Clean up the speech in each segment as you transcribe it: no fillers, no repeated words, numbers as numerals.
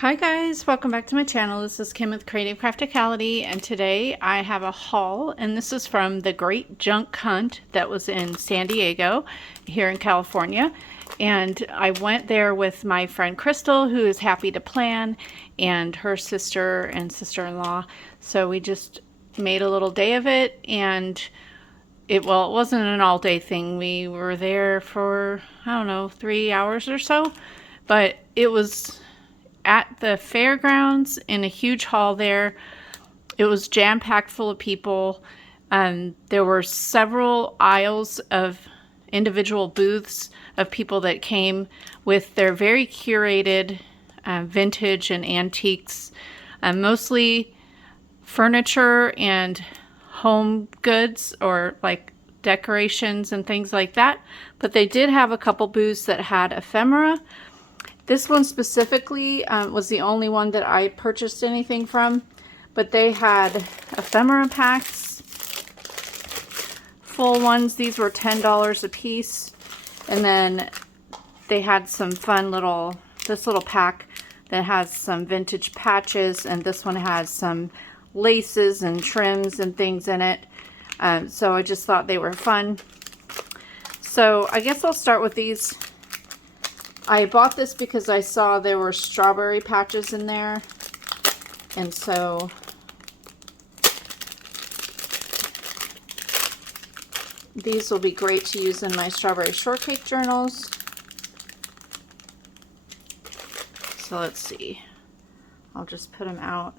Hi guys, welcome back to my channel. This is Kim with Crafticality, and today I have a haul, and this is from the Great Junk Hunt that was in San Diego here in California. And I went there with my friend Crystal, who is happy to plan, and her sister and sister-in-law. So we just made a little day of it, and it wasn't an all-day thing. We were there for, I don't know, 3 hours or so, but it was at the fairgrounds in a huge hall there. It was jam-packed full of people. There were several aisles of individual booths of people that came with their very curated vintage and antiques, mostly furniture and home goods or like decorations and things like that. But they did have a couple booths that had ephemera. This one specifically was the only one that I purchased anything from, but they had ephemera packs, full ones. These were $10 a piece, and then they had some fun this little pack that has some vintage patches, and this one has some laces and trims and things in it. So I just thought they were fun. So I guess I'll start with these. I bought this because I saw there were strawberry patches in there, and so these will be great to use in my strawberry shortcake journals. So let's see, I'll just put them out.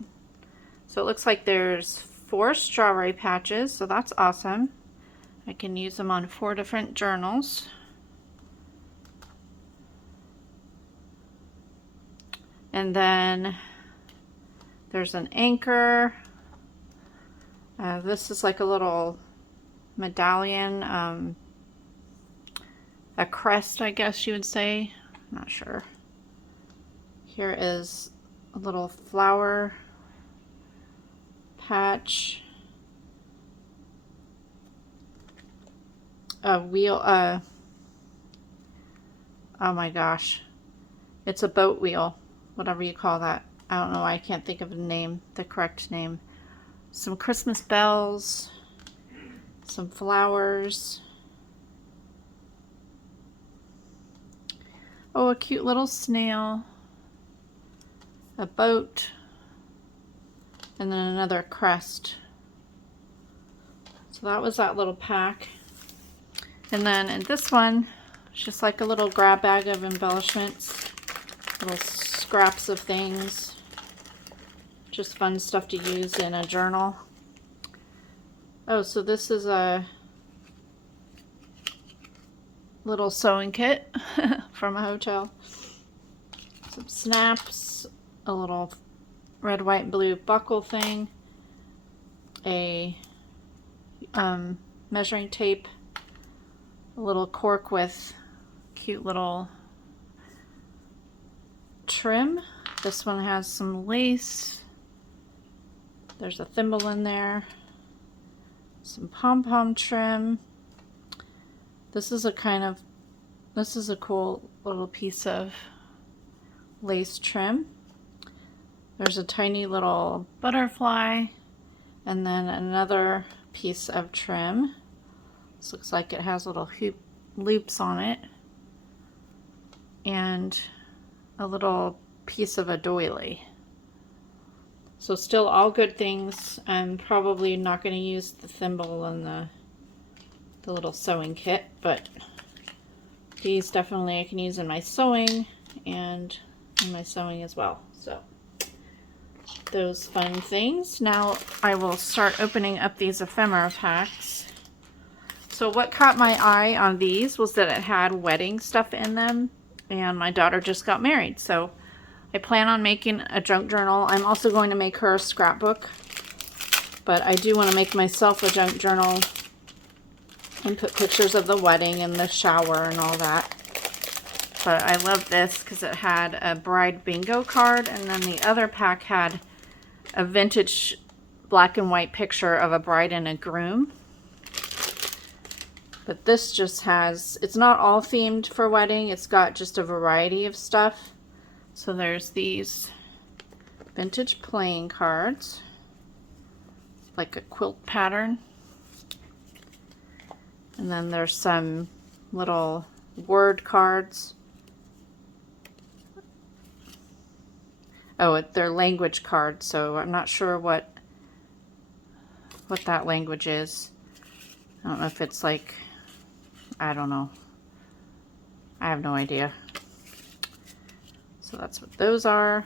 So it looks like there's 4 strawberry patches, so that's awesome. I can use them on 4 different journals. And then there's an anchor. This is like a little medallion, a crest, I guess you would say. I'm not sure. Here is a little flower patch. A wheel, oh my gosh. It's a boat wheel. Whatever you call that. I don't know why I can't think of the correct name. Some Christmas bells, some flowers. Oh, a cute little snail, a boat, and then another crest. So that was that little pack. And then in this one, it's just like a little grab bag of embellishments, little scraps of things, just fun stuff to use in a journal. Oh, so this is a little sewing kit from a hotel. Some snaps, a little red, white, blue buckle thing, a measuring tape, a little cork with cute little trim. This one has some lace. There's a thimble in there. Some pom-pom trim. This is a cool little piece of lace trim. There's a tiny little butterfly, and then another piece of trim. This looks like it has little loops on it, and a little piece of a doily. So still all good things. I'm probably not going to use the thimble and the little sewing kit, but these definitely I can use in my sewing and in my sewing as well. So those fun things. Now I will start opening up these ephemera packs. So what caught my eye on these was that it had wedding stuff in them, and my daughter just got married, so I plan on making a junk journal. I'm also going to make her a scrapbook, but I do want to make myself a junk journal and put pictures of the wedding and the shower and all that. But I love this because it had a bride bingo card, and then the other pack had a vintage black and white picture of a bride and a groom. But this just has, it's not all themed for wedding. It's got just a variety of stuff. So there's these vintage playing cards, like a quilt pattern. And then there's some little word cards. Oh, they're language cards, so I'm not sure what that language is. I don't know if it's like, I don't know. I have no idea. So that's what those are.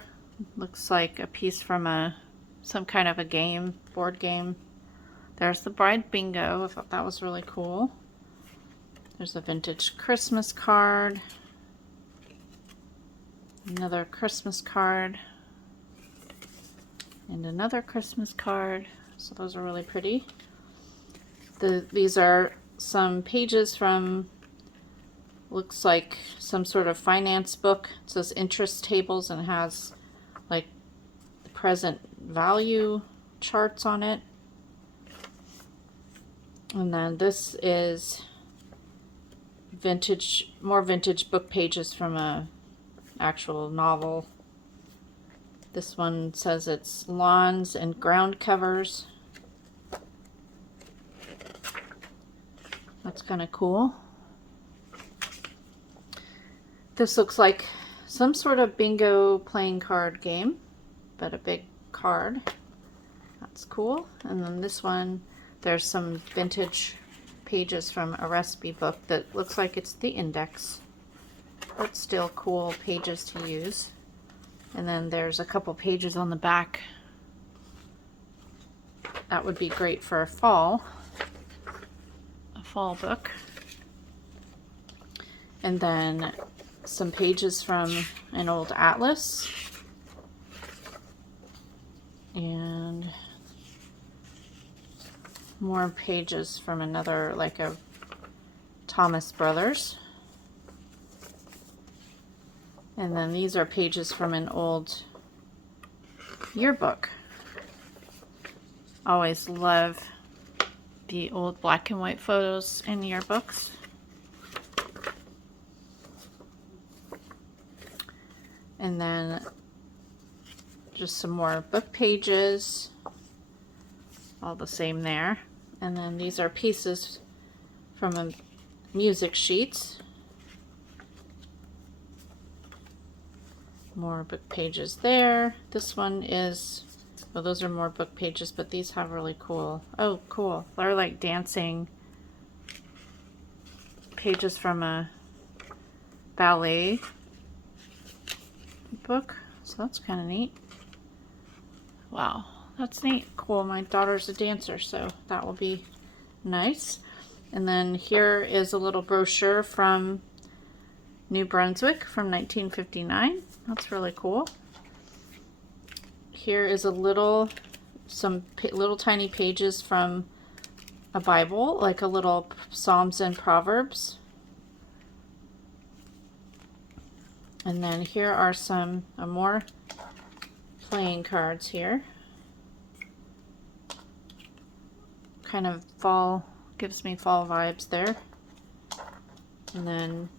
Looks like a piece from some kind of a game, board game. There's the Bride Bingo. I thought that was really cool. There's a vintage Christmas card. Another Christmas card. And another Christmas card. So those are really pretty. These are some pages from, looks like some sort of finance book. It says interest tables and has like the present value charts on it. And then this is vintage, more vintage book pages from a actual novel. This one says it's lawns and ground covers. That's kind of cool. This looks like some sort of bingo playing card game, but a big card. That's cool. And then this one, there's some vintage pages from a recipe book that looks like it's the index, but still cool pages to use. And then there's a couple pages on the back. That would be great for a fall book. And then some pages from an old atlas. And more pages from another, like a Thomas Brothers. And then these are pages from an old yearbook. Always love the old black and white photos in yearbooks. And then just some more book pages, all the same there. And then these are pieces from a music sheets. More book pages there. This one is, well, those are more book pages, but these have really cool, oh cool, they're like dancing pages from a ballet book, so that's kind of neat. Wow, that's neat. Cool. My daughter's a dancer, so that will be nice. And then here is a little brochure from New Brunswick from 1959. That's really cool. Here is some little tiny pages from a Bible, like a little Psalms and Proverbs. And then here are some more playing cards here. Kind of fall, gives me fall vibes there. And then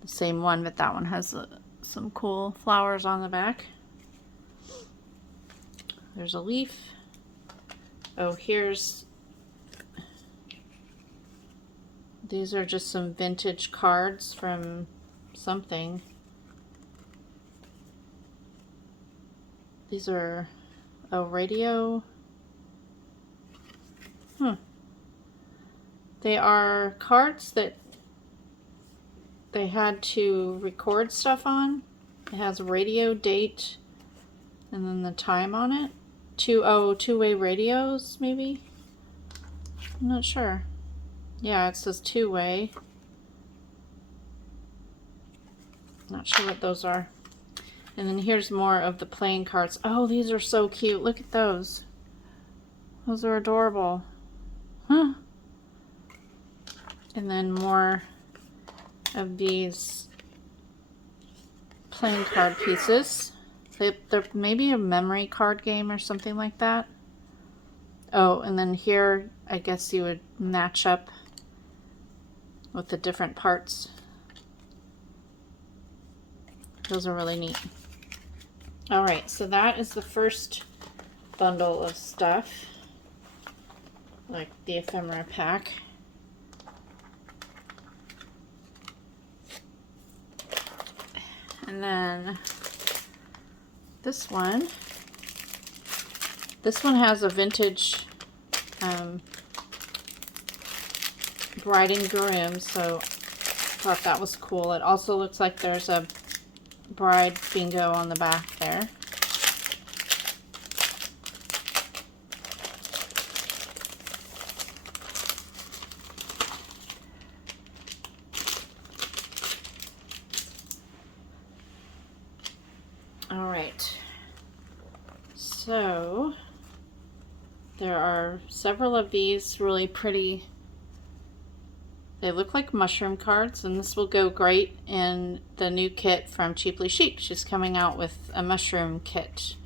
the same one, but that one has some cool flowers on the back. There's a leaf. Oh, these are just some vintage cards from something. These are a radio. They are cards that they had to record stuff on. It has radio, date, and then the time on it. Two-way radios, maybe? I'm not sure. Yeah, it says two-way. Not sure what those are. And then here's more of the playing cards. Oh, these are so cute. Look at those. Those are adorable. Huh. And then more of these playing card pieces. They're maybe a memory card game or something like that. Oh, and then here, I guess you would match up with the different parts. Those are really neat. Alright, so that is the first bundle of stuff, like the ephemera pack. And then this one has a vintage bride and groom, so I thought that was cool. It also looks like there's a bride bingo on the back there. All right, so there are several of these really pretty. They look like mushroom cards, and this will go great in the new kit from Cheaply Chic. She's coming out with a mushroom kit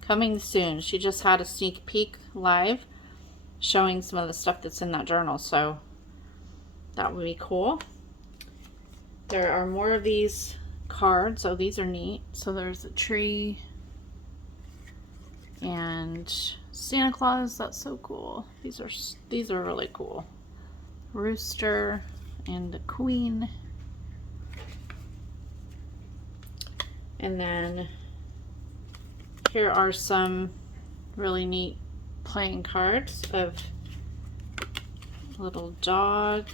coming soon. She just had a sneak peek live showing some of the stuff that's in that journal, so that would be cool. There are more of these cards. Oh, these are neat. So there's a tree and Santa Claus. That's so cool. These are really cool. Rooster and the queen. And then here are some really neat playing cards of a little dog.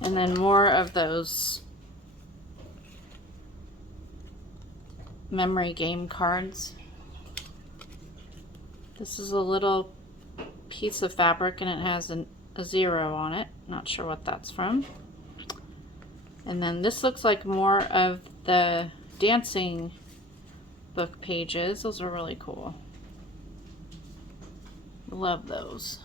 And then more of those memory game cards. This is a little piece of fabric and it has a 0 on it. Not sure what that's from. And then this looks like more of the dancing book pages. Those are really cool. Love those.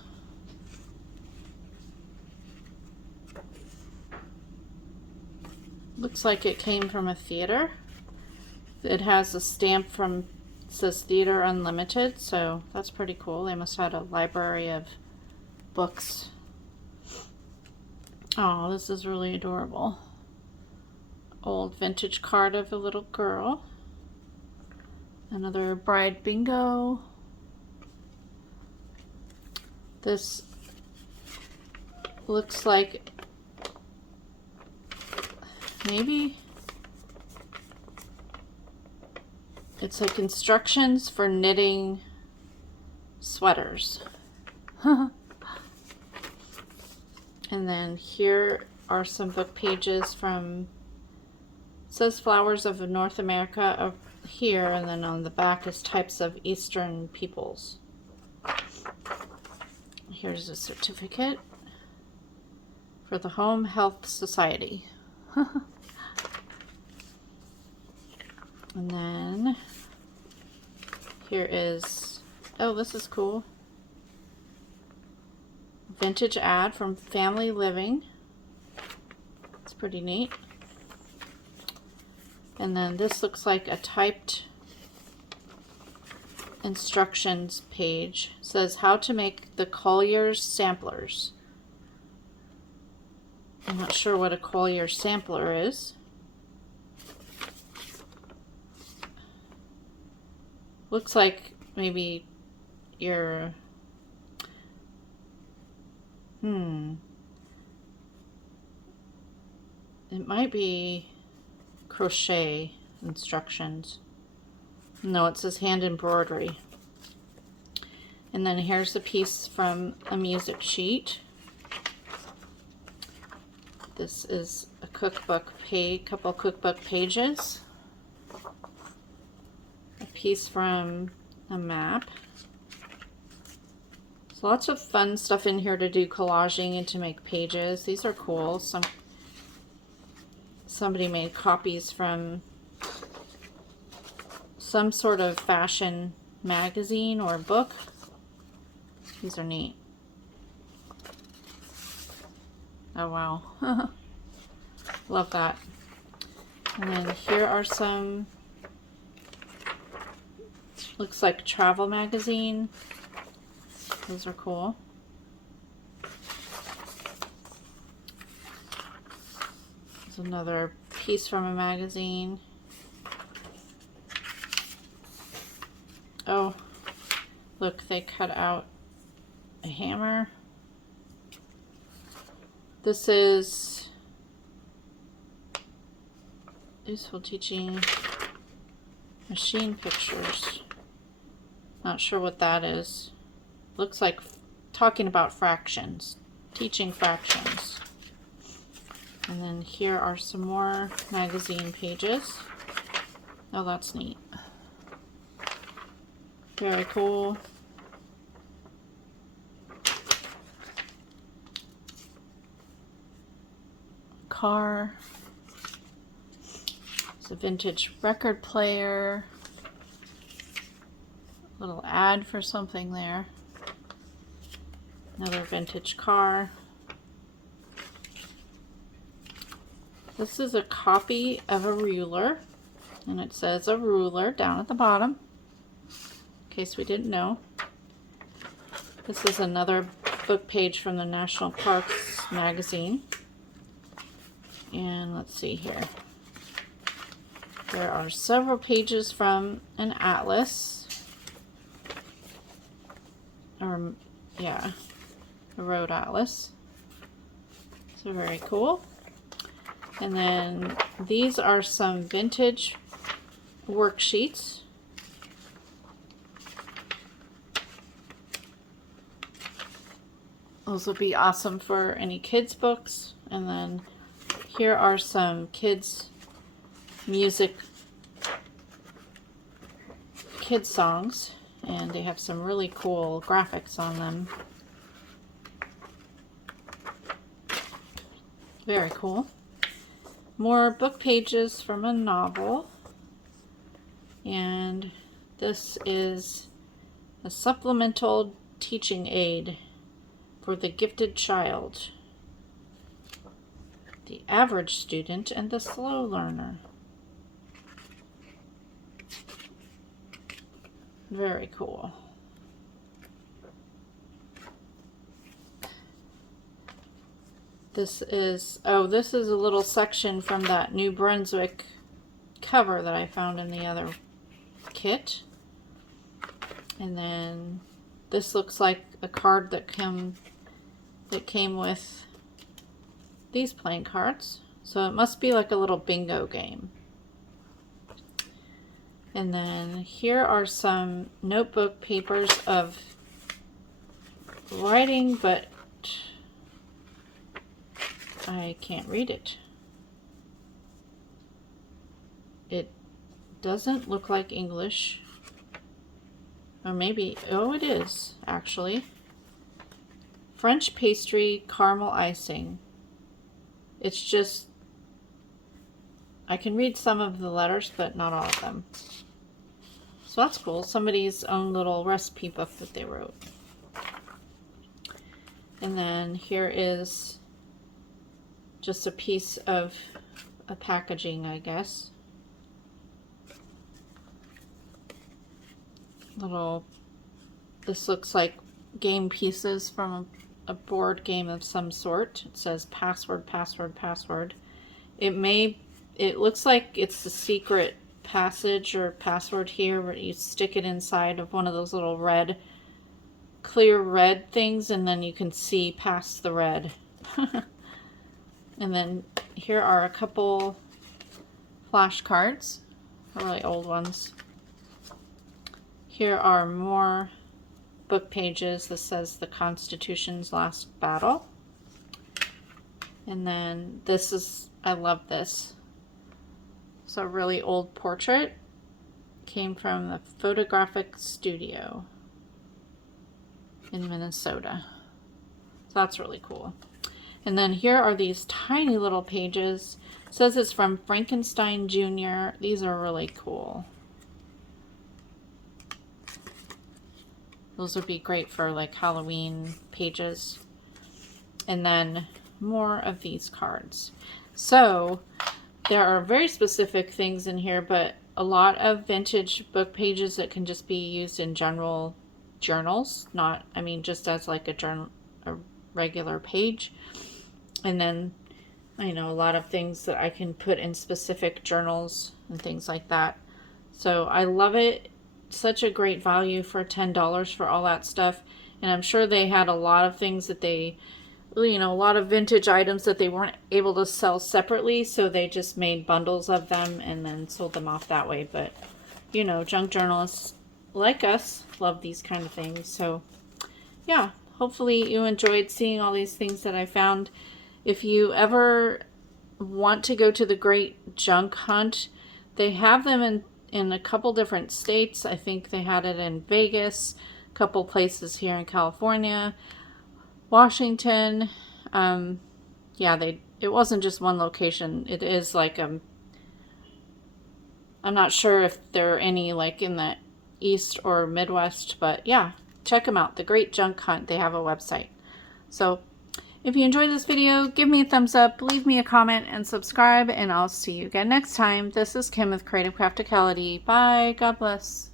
Looks like it came from a theater. It has a stamp from, it says Theater Unlimited, so that's pretty cool. They must have had a library of books. Oh, this is really adorable. Old vintage card of a little girl. Another bride bingo. This looks like maybe it's like instructions for knitting sweaters. And then here are some book pages from, it says Flowers of North America up here, and then on the back is Types of Eastern Peoples. Here's a certificate for the Home Health Society. And then here is, oh, this is cool. Vintage ad from Family Living. It's pretty neat. And then this looks like a typed instructions page. It says how to make the Collier's samplers. I'm not sure what a Collier sampler is. Looks like maybe your it might be crochet instructions. No, it says hand embroidery. And then here's the piece from a music sheet. This is a cookbook couple cookbook pages. A piece from a map. So lots of fun stuff in here to do collaging and to make pages. These are cool. Somebody made copies from some sort of fashion magazine or book. These are neat. Oh wow. Love that. And then here are some, looks like travel magazine. Those are cool. There's another piece from a magazine. Oh, look, they cut out a hammer. This is useful teaching machine pictures. Not sure what that is. Looks like talking about fractions, teaching fractions. And then here are some more magazine pages. Oh, that's neat. Very cool. Car. It's a vintage record player. Little ad for something there. Another vintage car. This is a copy of a ruler, and it says a ruler down at the bottom, in case we didn't know. This is another book page from the National Parks magazine. And let's see here. There are several pages from an atlas. Or, yeah, a road atlas. So very cool. And then these are some vintage worksheets. Those will be awesome for any kids' books. And then here are some kids' music, kids' songs. And they have some really cool graphics on them. Very cool. More book pages from a novel. And this is a supplemental teaching aid for the gifted child, the average student, and the slow learner. Very cool. This is a little section from that New Brunswick cover that I found in the other kit. And then this looks like a card that came with these playing cards. So it must be like a little bingo game. And then here are some notebook papers of writing, but I can't read it. It doesn't look like English. Or maybe, oh, it is actually. French pastry caramel icing. It's just, I can read some of the letters, but not all of them. So that's cool. Somebody's own little recipe book that they wrote. And then here is just a piece of a packaging, I guess. This looks like game pieces from a board game of some sort. It says password, password, password. It looks like it's the secret passage or password here where you stick it inside of one of those little clear red things, and then you can see past the red. And then here are a couple flashcards, really old ones. Here are more book pages. This says the Constitution's Last Battle. And then this is, I love this. It's a really old portrait. Came from the photographic studio in Minnesota. So that's really cool. And then here are these tiny little pages. It says it's from Frankenstein Jr. These are really cool. Those would be great for like Halloween pages. And then more of these cards. So there are very specific things in here, but a lot of vintage book pages that can just be used in general journals, just as like a regular page. And then I know a lot of things that I can put in specific journals and things like that. So I love it. Such a great value for $10 for all that stuff. And I'm sure they had a lot of things that they, you know, a lot of vintage items that they weren't able to sell separately. So they just made bundles of them and then sold them off that way. But, you know, junk journalists like us love these kind of things. So yeah, hopefully you enjoyed seeing all these things that I found. If you ever want to go to the Great Junk Hunt, they have them in a couple different states. I think they had it in Vegas, a couple places here in California, Washington. Yeah, it wasn't just one location. It is like I'm not sure if there are any like in the East or Midwest, but yeah, check them out. The Great Junk Hunt. They have a website. So if you enjoyed this video, give me a thumbs up, leave me a comment, and subscribe, and I'll see you again next time. This is Kim with Creative Crafticality. Bye. God bless.